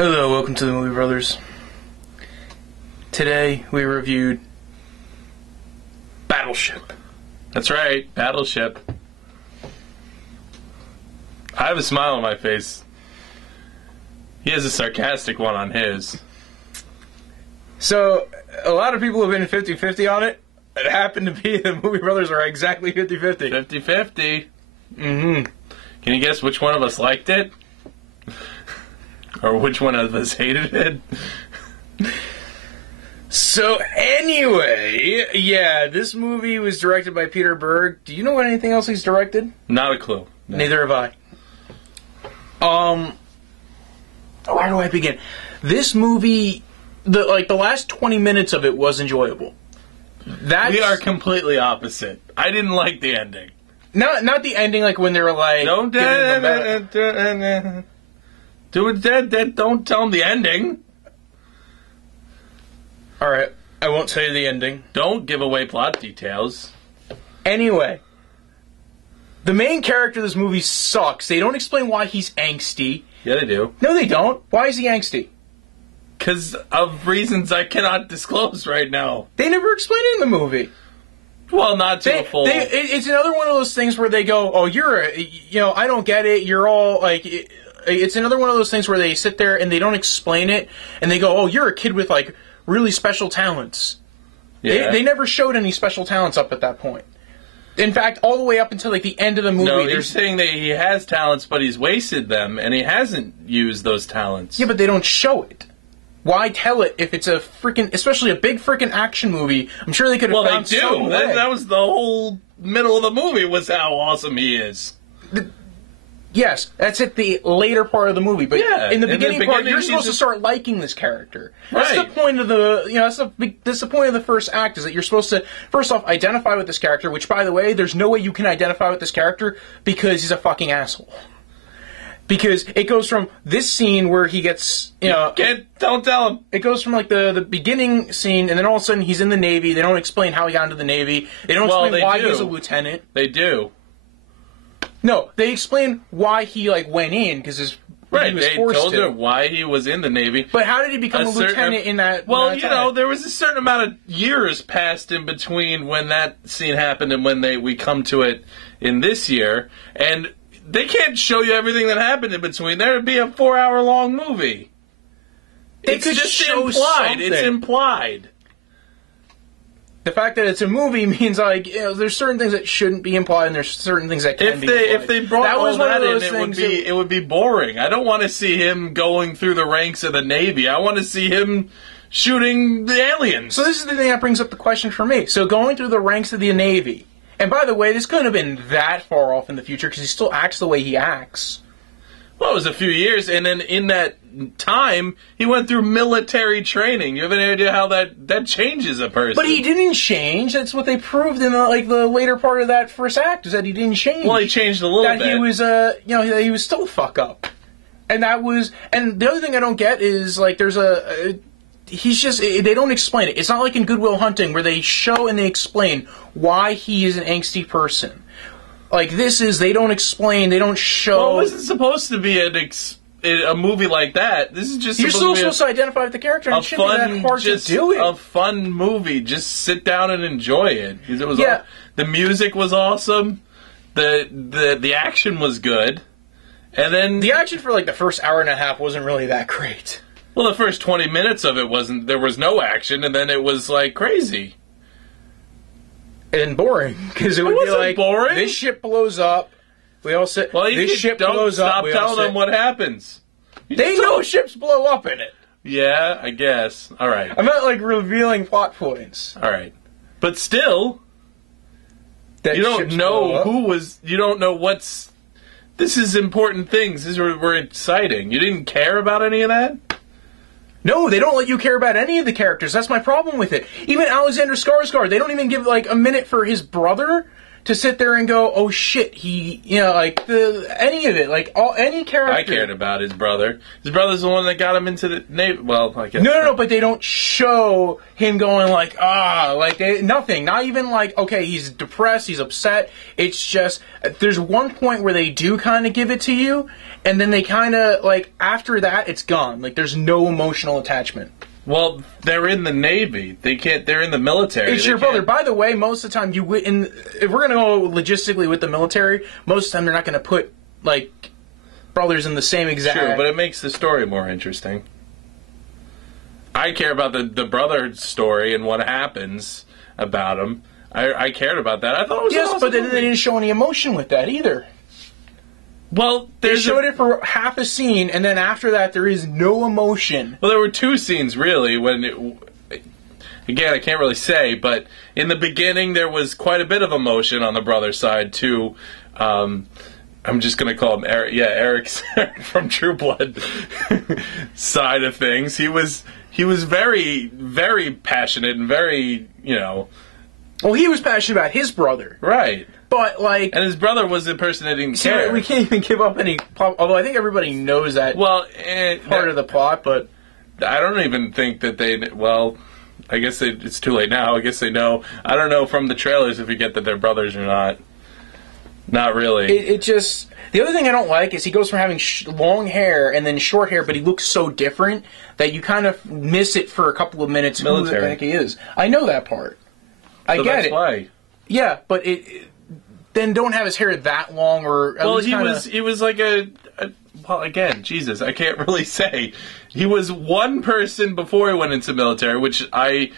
Hello, welcome to the Movie Brothers. Today we reviewed Battleship. That's right, Battleship. I have a smile on my face. He has a sarcastic one on his. So, a lot of people have been 50-50 on it. It happened to be the Movie Brothers are exactly 50-50. 50-50. Mm-hmm. Can you guess which one of us liked it? Or which one of us hated it? So, anyway, yeah, this movie was directed by Peter Berg. Do you know what anything else he's directed? Not a clue. No. Neither have I. Where do I begin? This movie, the last 20 minutes of it was enjoyable. We are completely opposite. I didn't like the ending. Not the ending, like when they were like... Don't tell them the ending. Alright, I won't say the ending. Don't give away plot details. Anyway, the main character of this movie sucks. They don't explain why he's angsty. Yeah, they do. No, they don't. Why is he angsty? Because of reasons I cannot disclose right now. They never explain it in the movie. Well, not to a full... It's another one of those things where they go, oh, I don't get it, you're all, like... It's another one of those things where they sit there and they don't explain it, and they go, oh, you're a kid with, like, really special talents. Yeah. They never showed any special talents up at that point. In fact, all the way up until, like, the end of the movie... No, they're saying that he has talents, but he's wasted them, and he hasn't used those talents. Yeah, but they don't show it. Why tell it if it's a freaking... Especially a big freaking action movie. I'm sure they could have found some way. That was the whole middle of the movie, was how awesome he is. Yes, that's at the later part of the movie, but yeah, in the beginning part, you're supposed to start liking this character. That's right. The point of that's the point of the first act, is that you're supposed to, first off, identify with this character, which, by the way, there's no way you can identify with this character because he's a fucking asshole. Because it goes from this scene where he gets, don't tell him. It goes from, like, the beginning scene, and then all of a sudden he's in the Navy. They don't explain how he got into the Navy. They don't explain why he's a lieutenant. They do. No, they explain why he, like, went in, because he was forced to. They told her why he was in the Navy. But how did he become a lieutenant in that? Well, there was a certain amount of years passed in between when that scene happened and when we come to it in this year, and they can't show you everything that happened in between. There would be a 4-hour-long movie. It's just implied. It's implied. The fact that it's a movie means, like, there's certain things that shouldn't be implied, and there's certain things that can be implied. If they brought all that in, it would be boring. I don't want to see him going through the ranks of the Navy. I want to see him shooting the aliens. So this is the thing that brings up the question for me. So going through the ranks of the Navy, and by the way, this couldn't have been that far off in the future, because he still acts the way he acts. Well, it was a few years, and then in that time, he went through military training. You have any idea how that changes a person? But he didn't change. That's what they proved in the later part of that first act, is that he didn't change. Well, he changed a little bit. That he was, that he was still a fuck up. And and the other thing I don't get is, like, he's just, they don't explain it. It's not like in Good Will Hunting where they show and they explain why he is an angsty person. Like, they don't explain, they don't show... Well, it wasn't supposed to be a movie like that. This is just You're still supposed to identify with the character, and it shouldn't be that hard to do it. A fun movie. Just sit down and enjoy it. It was the music was awesome. The action was good. And then... The action for, like, the first hour and a half wasn't really that great. Well, the first 20 minutes of it wasn't... There was no action, and then it was, like, crazy. And boring, because it would be like, boring. This ship blows up. We all sit. Well, this ship blows up. Stop telling them what happens. They know ships blow up in it. Yeah, I guess. All right. I'm not, like, revealing plot points. All right, but still, you don't know who was. You don't know what's. This is important things. These were exciting. You didn't care about any of that. No, they don't let you care about any of the characters. That's my problem with it. Even Alexander Skarsgård, they don't even give, like, a minute for his brother to sit there and go, oh shit, any of it, like, any character. I cared about his brother. His brother's the one that got him into the Navy. Well, I guess. No, but they don't show him going like, nothing. Not even like, okay, he's depressed, he's upset. It's just, there's one point where they do kind of give it to you, and then they kind of, like, after that, it's gone. Like, there's no emotional attachment. Well, they're in the Navy. They can't. They're in the military. It's your brother. By the way, most of the time, if we're going to go logistically with the military, most of the time they're not going to put, like, brothers in the same exact... Sure, but it makes the story more interesting. I care about the brother story and what happens about him. I cared about that. I thought it was yes, awesome but then movie. they didn't show any emotion with that either. Well, they showed it for half a scene, and then after that, there is no emotion. Well, there were two scenes, really, when... Again, I can't really say, but in the beginning, there was quite a bit of emotion on the brother side, too. I'm just going to call him Eric. Yeah, Eric's from True Blood side of things. He was very, very passionate and very, Well, he was passionate about his brother. Right. But, like... And his brother was the person that didn't care. We can't even give up any plot, although I think everybody knows that part of the plot, but... I don't even think that they... Well, I guess it's too late now. I guess they know. I don't know from the trailers if you get that they're brothers or not. Not really. It just... The other thing I don't like is he goes from having long hair and then short hair, but he looks so different that you kind of miss it for a couple of minutes. Military. Who the heck he is. I know that part. I get that's it. Why. Yeah, but then don't have his hair that long, or at least he was like well, again, Jesus, I can't really say. He was one person before he went into military, which I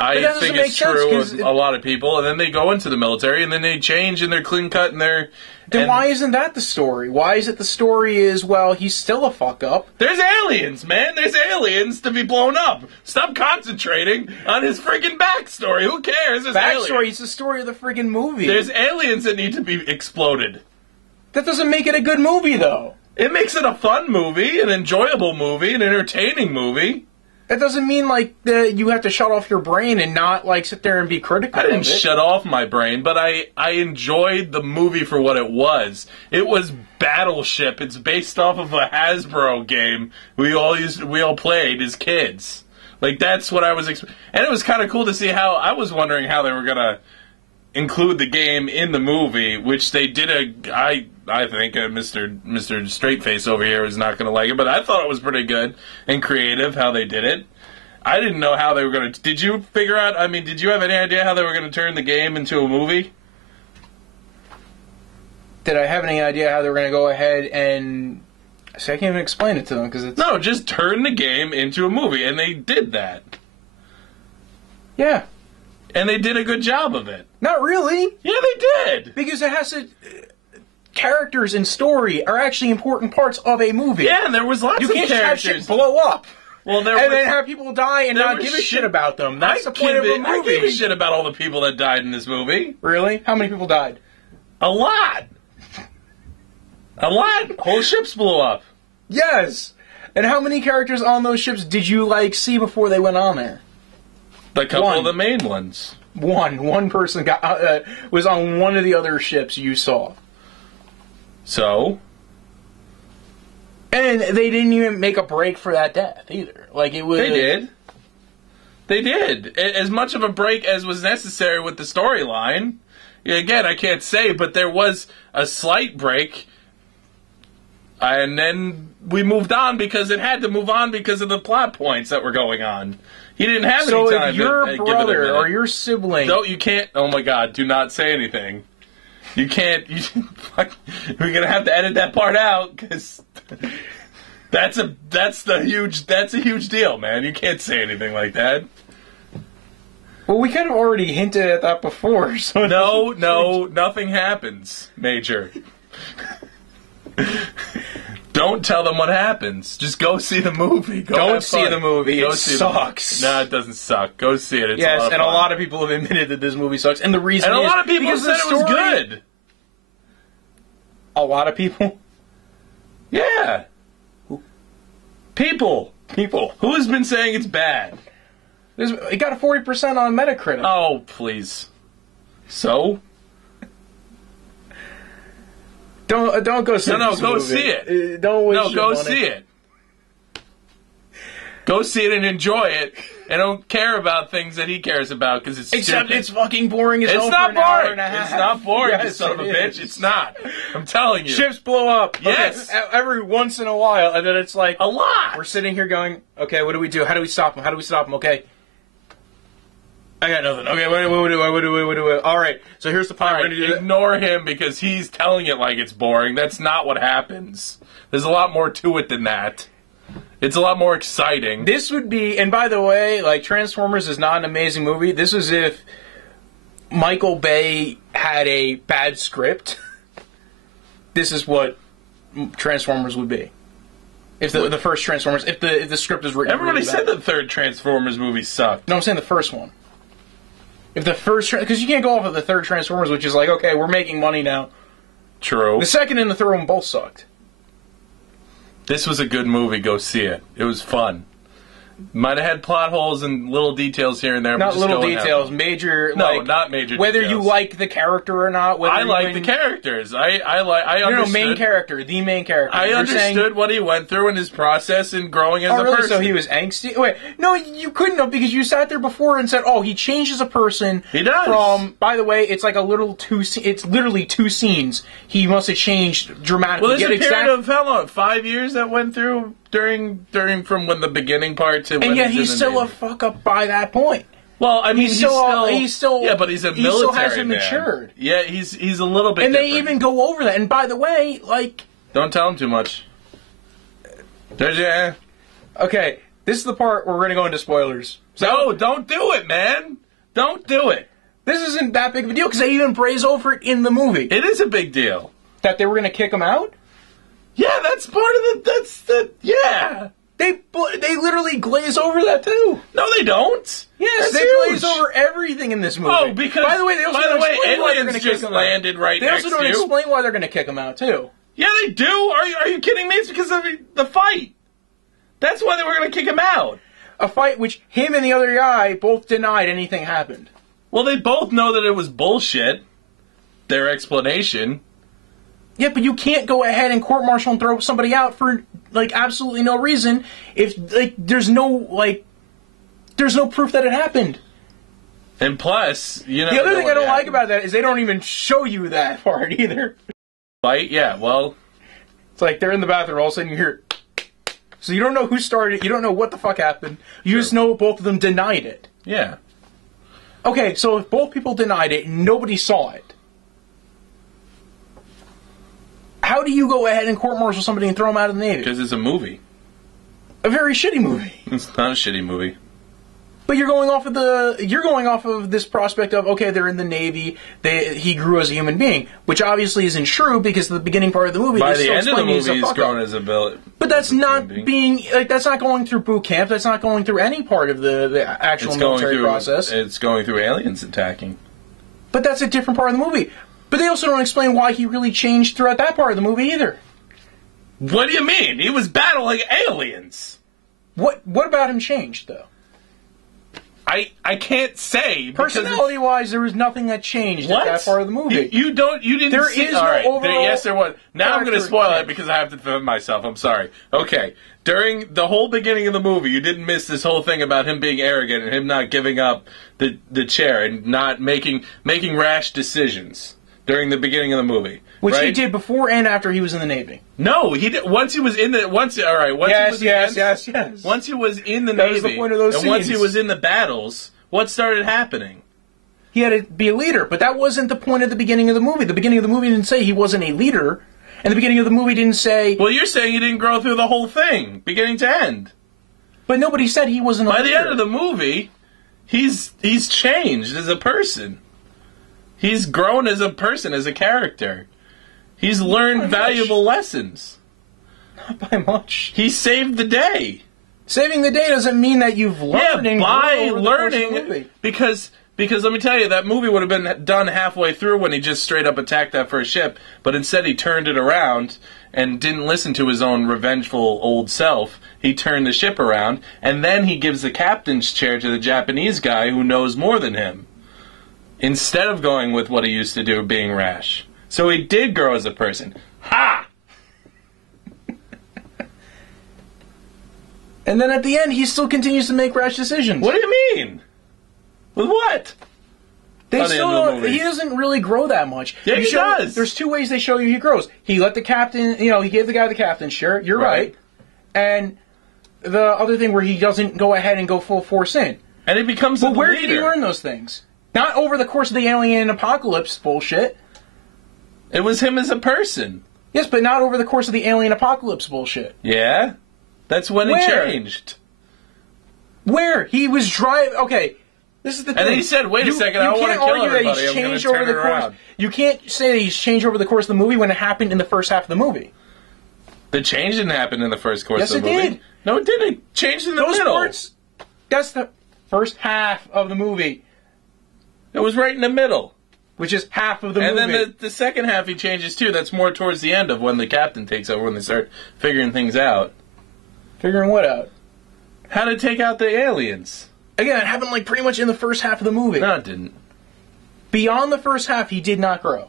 think is true with a lot of people, and then they go into the military, and then they change, and they're clean cut, and they're... Then why isn't that the story? Why is it the story is, well, he's still a fuck up? There's aliens, man! There's aliens to be blown up! Stop concentrating on his freaking backstory! Who cares? There's backstory is the story of the freaking movie. There's aliens that need to be exploded. That doesn't make it a good movie, though. It makes it a fun movie, an enjoyable movie, an entertaining movie. That doesn't mean, like, you have to shut off your brain and not, like, sit there and be critical of it. I didn't shut off my brain, but I enjoyed the movie for what it was. It was Battleship. It's based off of a Hasbro game we all played as kids. Like, that's what I was... and it was kind of cool to see how... I was wondering how they were going to include the game in the movie, which they did I think Mr. Straightface over here is not going to like it, but I thought it was pretty good and creative how they did it. I didn't know how they were going to... Did you figure out... I mean, did you have any idea how they were going to turn the game into a movie? Did I have any idea how they were going to go ahead and... See, I can't even explain it to them because it's... No, just turn the game into a movie, and they did that. Yeah. And they did a good job of it. Not really. Yeah, they did. Because it has to... Characters and story are actually important parts of a movie. Yeah, and there was lots of characters. You can't have shit blow up. Well, then have people die and not give a shit about them. That's the point of a movie. I give a shit about all the people that died in this movie. Really? How many people died? A lot. A lot. Whole ships blew up. Yes. And how many characters on those ships did you, like, see before they went on there? A couple of the main ones. One person was on one of the other ships you saw. So? And they didn't even make a break for that death either. Like it was. They did. They did. As much of a break as was necessary with the storyline. Again, I can't say, but there was a slight break. And then we moved on because it had to move on because of the plot points that were going on. He didn't have any time. So if your brother or your sibling... No, you can't... Oh my God, do not say anything. You can't... we're going to have to edit that part out, because... That's a huge deal, man. You can't say anything like that. Well, we kind of already hinted at that before, so... No, nothing happens, Major. Don't tell them what happens. Just go see the movie. Don't see the movie. It sucks. No, it doesn't suck. Go see it. It's yes, a lot of and fun. a lot of people have admitted that this movie sucks. And the reason and is... a lot of people said it was good. A lot of people? Yeah. People. Who has been saying it's bad? It got a 40% on Metacritic. Oh, please. So? Don't go see it. No, go see it. Don't waste your money. See it. Go see it and enjoy it, and don't care about things that he cares about because it's Except stupid. it's fucking boring as hell. It's not for an hour boring. and a half. It's not boring, you Yes, son of a it bitch. is. It's not. I'm telling you. Ships blow up. Yes. Okay, every once in a while, and then it's like A lot. we're sitting here going, okay, what do we do? How do we stop him? How do we stop him? Okay. I got nothing. Okay, what do we do? All right, so here's the plan. All We're right, going to do that. ignore him because he's telling it like it's boring. That's not what happens. There's a lot more to it than that. It's a lot more exciting. This would be, and by the way, like Transformers is not an amazing movie. This is if Michael Bay had a bad script. This is what Transformers would be. If the first Transformers, if the script is written, Everybody really said bad. the third Transformers movie sucked. No, I'm saying the first one. If the first, because you can't go off of the third Transformers, which is like, okay, we're making money now. True. The second and the third one both sucked. This was a good movie. Go see it. It was fun. Might have had plot holes and little details here and there. but Not just little go and have details, fun. major. No, like, not major whether details. you like the character or not. Whether I you like the characters. I No, understood. main character, the main character. I You're understood saying, what he went through in his process in growing as oh, a really? person. So he was angsty? Wait, no, you couldn't have because you sat there before and said, "Oh, he changed as a person." He does. From, by the way, it's like a little it's literally 2 scenes. He must have changed dramatically. Well, there's Yet a period exact- of how long? 5 years that went through during from when the beginning part to when and yet he's he's in the still a Navy. fuck up by that point. Well, I mean, he's still yeah, but he's a he military still hasn't man. matured. Yeah, he's a little bit. And they different. even go over that. And by the way, like, Don't tell him too much. Yeah. okay, this is the part where we're going to go into spoilers. No, don't do it, man. Don't do it. This isn't that big of a deal because they even braze over it in the movie It is a big deal. that they were going to kick him out. Yeah, that's part of the. That's the. Yeah. They literally glaze over that too. No, they don't. Yes, That's they huge. glaze over everything in this movie. Oh, because by the way, they also don't explain why they're aliens going to kick just him landed out. right They next also don't to you. explain why they're going to kick him out too. Yeah, they do. Are you kidding me? It's because of the fight. That's why they were going to kick him out. A fight which him and the other guy both denied anything happened. Well, they both know that it was bullshit. Their explanation. Yeah, but you can't go ahead and court-martial and throw somebody out for like absolutely no reason if like there's no proof that it happened. And plus, you know, The other thing I don't like about that is they don't even show you that part either. fight. Yeah, well, It's like they're in the bathroom, all of a sudden you hear. So you don't know who started it. You don't know what the fuck happened. You just know both of them denied it. yeah. Okay, so if both people denied it and nobody saw it, how do you go ahead and court-martial somebody and throw them out of the Navy? Because it's a movie. A very shitty movie. It's not a shitty movie. But you're going off of this prospect of, okay, they're in the Navy, he grew as a human being, which obviously isn't true because the beginning part of the movie By is the still end of the explaining movie, he's fuck grown up. as a villain. But that's not human being like that's not going through boot camp. That's not going through any part of the actual military process. It's going through aliens attacking. But that's a different part of the movie. But they also don't explain why he really changed throughout that part of the movie either. What do you mean? He was battling aliens. What about him changed though? I can't say because Personality-wise, there was nothing that changed what? at that part of the movie. You didn't. There see, is all no right, overall yes, there was. Now I'm going to character spoil it change. because I have to defend myself. I'm sorry. Okay, during the whole beginning of the movie, you didn't miss this whole thing about him being arrogant and him not giving up the chair and not making rash decisions during the beginning of the movie. Which he right? did before and after he was in the Navy. No, he did. Once he was in the once he was Yes. Once he was in the That Navy, was the point of those and once he scenes. was in the battles, what started happening? He had to be a leader, but that wasn't the point of the beginning of the movie. The beginning of the movie didn't say he wasn't a leader, and the beginning of the movie didn't say... Well, you're saying he didn't grow through the whole thing, beginning to end. But nobody said he wasn't a By leader. the end of the movie, he's changed as a person. He's grown as a person, as a character. He's learned much. valuable lessons. Not by much. He saved the day. Saving the day doesn't mean that you've learned and by grown over the course of the learning, movie. because let me tell you, that movie would have been done halfway through when he just straight up attacked that first ship, but instead he turned it around and didn't listen to his own revengeful old self. He turned the ship around, and then he gives the captain's chair to the Japanese guy who knows more than him, instead of going with what he used to do, being rash. So he did grow as a person. Ha! And then at the end, he still continues to make rash decisions. What do you mean? With what? They By the still end of the don't, movie. he doesn't really grow that much. Yeah, he does. There's two ways they show you he grows. He let the captain, he gave the guy the captain's shirt. You're right. And the other thing where he doesn't go ahead and go full force in. And he becomes the where leader. did he learn those things? Not over the course of the alien apocalypse bullshit. It was him as a person. Yes, but not over the course of the alien apocalypse bullshit. Yeah? That's when he changed. Where? He was driving... Okay, this is the thing. And then he said, wait a second, I don't want to kill everybody. I'm going to turn it around. You can't say that he's changed over the course of the movie when it happened in the first half of the movie. The change didn't happen in the first course Yes, of the movie. Yes, it did. No, it didn't. It changed in the middle. Parts, that's the first half of the movie. It was right in the middle. Which is half of the movie. And then the second half he changes too. That's more towards the end of when the captain takes over, when they start figuring things out. Figuring what out? How to take out the aliens. Again, it happened like pretty much in the first half of the movie. No, it didn't. Beyond the first half, he did not grow.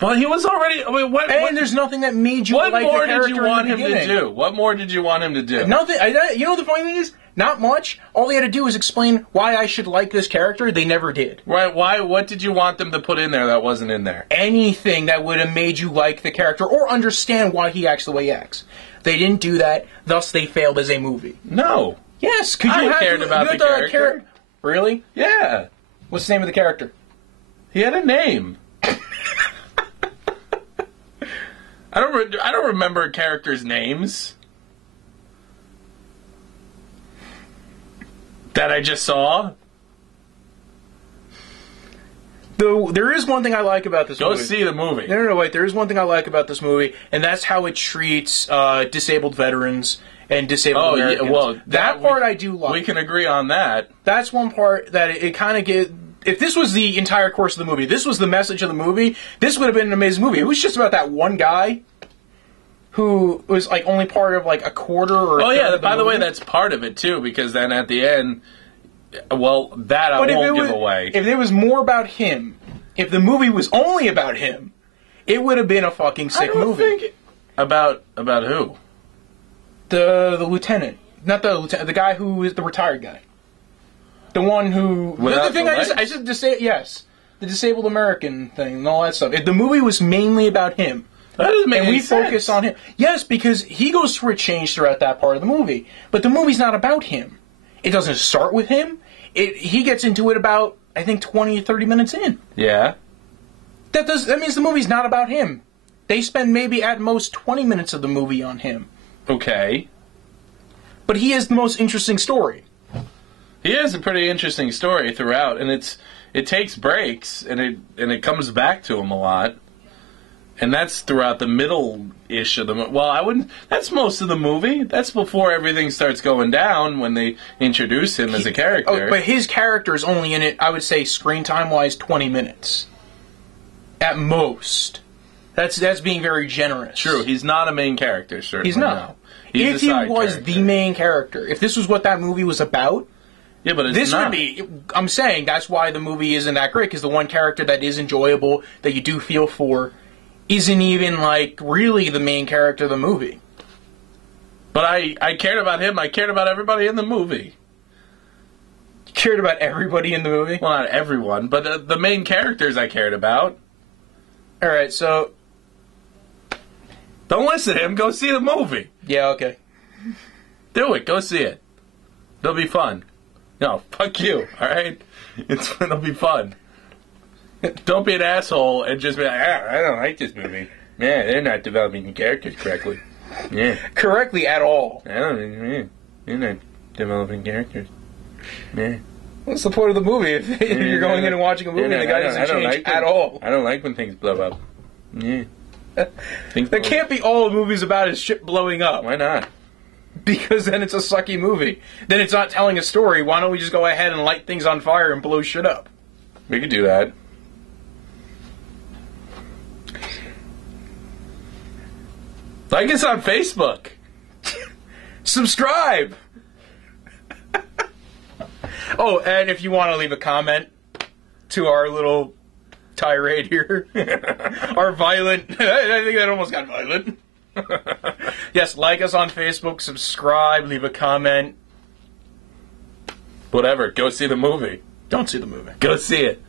Well, he was already... I mean, and there's nothing that made you like the character. What more did you want him to do? What more did you want him to do? Nothing. You know what the funny thing is? Not much. All they had to do was explain why I should like this character. They never did. Right. Why? What did you want them to put in there that wasn't in there? Anything that would have made you like the character or understand why he acts the way he acts. They didn't do that. Thus, they failed as a movie. No. Yes. I cared about the character. Really? Yeah. What's the name of the character? He had a name. I don't remember characters' names that I just saw. Though there is one thing I like about this movie. Go see the movie. No, wait. There is one thing I like about this movie, and that's how it treats disabled veterans and disabled Americans. Yeah, well, that part I do like. We can agree on that. That's one part that it kind of gives... If this was the entire course of the movie, this was the message of the movie, this would have been an amazing movie. It was just about that one guy who was like only part of like a quarter or a third of by the way, that's part of it too, because then at the end, well, that I won't give away. If it was more about him, if the movie was only about him, it would have been a fucking sick movie. About who? The lieutenant. Not the lieutenant, the guy who is the retired guy. The one who... The thing I said yes. The disabled American thing and all that stuff. If the movie was mainly about him. That doesn't make any sense. And we focus on him. Yes, because he goes through a change throughout that part of the movie. But the movie's not about him. It doesn't start with him. He gets into it about, I think, 20 or 30 minutes in. Yeah. That means the movie's not about him. They spend maybe at most 20 minutes of the movie on him. Okay. But he has the most interesting story. He has a pretty interesting story throughout, and it takes breaks, and it comes back to him a lot, and that's throughout the middle-ish of the movie. Well, I wouldn't. That's most of the movie. That's before everything starts going down when they introduce him as a character. Oh, but his character is only in it, I would say, screen time-wise, 20 minutes at most. That's being very generous. True, he's not a main character. Certainly, he's not. No. He's if he was the main character, if this was what that movie was about. Yeah, but it's this not. Would be. I'm saying that's why the movie isn't that great, because the one character that is enjoyable, that you do feel for, isn't even like really the main character of the movie. But I cared about him. I cared about everybody in the movie. You cared about everybody in the movie? Well, not everyone, but the main characters I cared about. All right, so don't listen to him. Go see the movie. Yeah, okay. Do it. Go see it. It'll be fun. No, fuck you, alright? It'll be fun. Don't be an asshole and just be like, I don't like this movie. Yeah, they're not developing the characters correctly. Yeah. Correctly at all. They're not developing characters. Yeah. What's the point of the movie if you're going in and watching a movie and the guy doesn't change at all? I don't like when things blow up. Yeah. That can't be all the movie's about is shit blowing up. Why not? Because then it's a sucky movie. Then it's not telling a story. Why don't we just go ahead and light things on fire and blow shit up? We could do that. Like us on Facebook. Subscribe! Oh, and if you want to leave a comment to our little tirade here, our violent... I think that almost got violent. Yes, like us on Facebook, subscribe, leave a comment. Whatever. Go see the movie. Don't see the movie. Go see it.